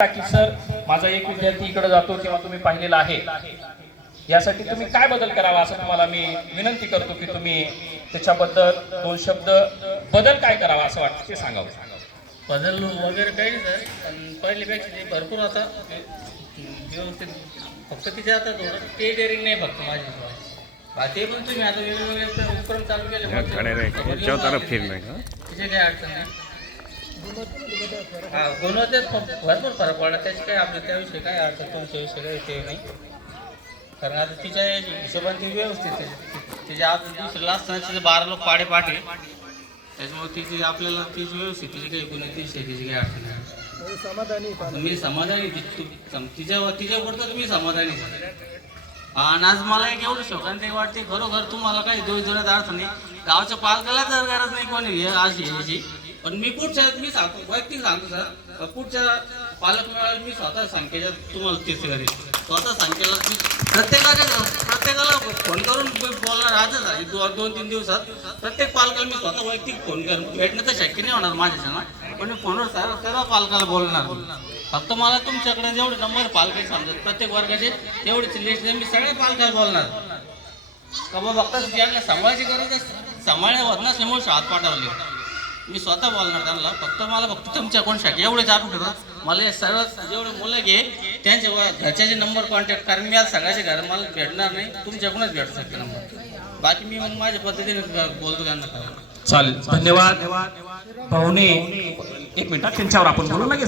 की सर माझा एक विद्यार्थी इकडे जातो किंवा तुम्ही पाहिलेला आहे. यासाठी तुम्ही काय बदल करावा असं तुम्हाला मी विनंती करतो की तुम्ही त्याच्याबद्दल दोन शब्द बदल काय करावा असं वाटतं ते सांगावं. बदल वगैरे काही नाही सर. पण पहिल्यापेक्षा ते भरपूर आता व्यवस्थित फक्त तिथे आता थोडं ते डेअरिंग नाही फक्त माझी हा, ते पण तुम्ही आता वेगवेगळे उपक्रम- चालू केले. तिचे काही अडचण नाही. हा गुणवत्तेत भरपूर फरक पडला. त्याची काही आपल्या त्याविषयी काय अडचण तुमच्याविषयी काही ते नाही. कारण आता तिच्या हिशोबाने ती व्यवस्थित तिच्या आज दुसऱ्या असताना तिचे बारा लोक पाडे पाठे त्याच्यामुळे तिची आपल्याला तिची व्यवस्थित तिची काही गुन्हे तिची तिची काही अडचण नाही. मी समाधानी सम- तिच्या तिच्यावर तर मी समाधानी आणि आज मला एक एवढं शोकान ते वाटते. खरोखर तुम्हाला काही दोन जुन्यात अर्थ नाही. गावच्या पालकाला तर गरज नाही कोणी. हे आज यायची पण मी पुढच्या मी सांगतो वैयक्तिक सांगतो सर. पुढच्या पालक मेळाव्यात मी स्वतः संख्येच्या तुम्हाला तेच करेल स्वतः संख्येला मी प्रत्येकाच्या प्रत्येकाला फोन करून बोलणार आजच आहे दोन दोन तीन दिवसात. प्रत्येक पालकाला मी स्वतः वैयक्तिक फोन कर भेटणं तर शक्य नाही होणार माझ्याच्या पण मी फोनवर सर्व सर्व पालकाला बोलणार फक्त मला तुमच्याकडे जेवढे नंबर पालकाचे समजत प्रत्येक वर्गाचे तेवढीच लिस्ट मी सगळ्या पालकाला बोलणार का बाबा फक्त ज्यांना सांभाळायची गरज आहे सांभाळण्या होत नसल्यामुळे शाळेत पाठवले. मी स्वतः बोलणार त्यांना. फक्त मला फक्त तुमच्याकडून शक्य एवढेच आपण ठेवा मला सर्व जेवढे मुलं घे त्यांचे घरच्याचे नंबर कॉन्टॅक्ट कारण मी आज सगळ्याचे घर मला भेटणार नाही. तुमच्याकडूनच भेटू शकते नंबर बाकी मी मग माझ्या पद्धतीने बोलतो त्यांना. चालेल. धन्यवाद. पाहुणे एक मिनिट त्यांच्यावर आपण बोलू लगेच.